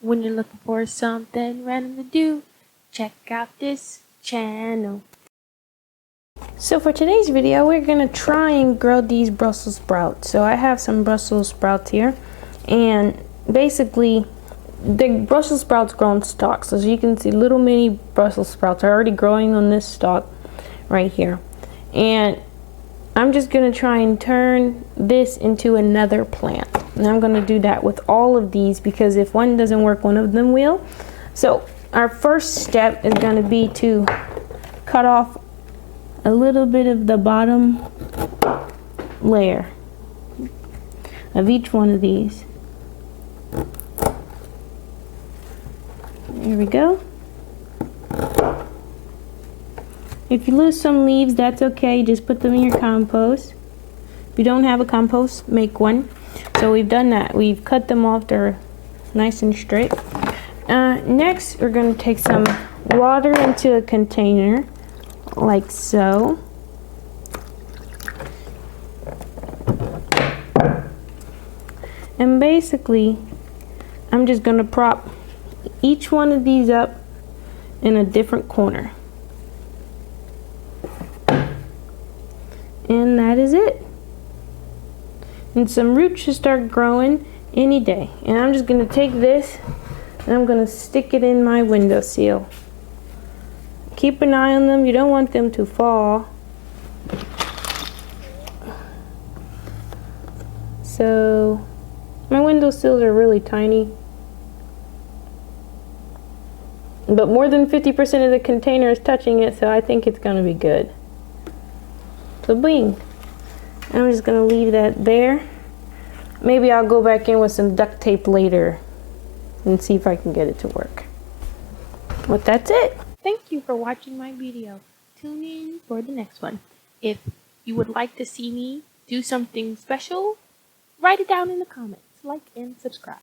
When you're looking for something random to do, check out this channel. So for today's video, we're going to try and grow these Brussels sprouts. So I have some Brussels sprouts here, and basically the Brussels sprouts grow on stalks. So as you can see, little mini Brussels sprouts are already growing on this stalk right here. And I'm just going to try and turn this into another plant. And I'm going to do that with all of these, because if one doesn't work, one of them will. So our first step is going to be to cut off a little bit of the bottom layer of each one of these. There we go. If you lose some leaves, that's okay. Just put them in your compost. If you don't have a compost, make one. So we've done that. We've cut them off. They're nice and straight. Next, we're going to take some water into a container, like so. And basically, I'm just going to prop each one of these up in a different corner. And that is it. And some roots should start growing any day. And I'm just going to take this and I'm going to stick it in my windowsill. Keep an eye on them. You don't want them to fall. So my windowsills are really tiny, but more than 50% of the container is touching it, so I think it's going to be good. So bing. I'm just going to leave that there. Maybe I'll go back in with some duct tape later and see if I can get it to work. But that's it. Thank you for watching my video. Tune in for the next one. If you would like to see me do something special, write it down in the comments. Like and subscribe.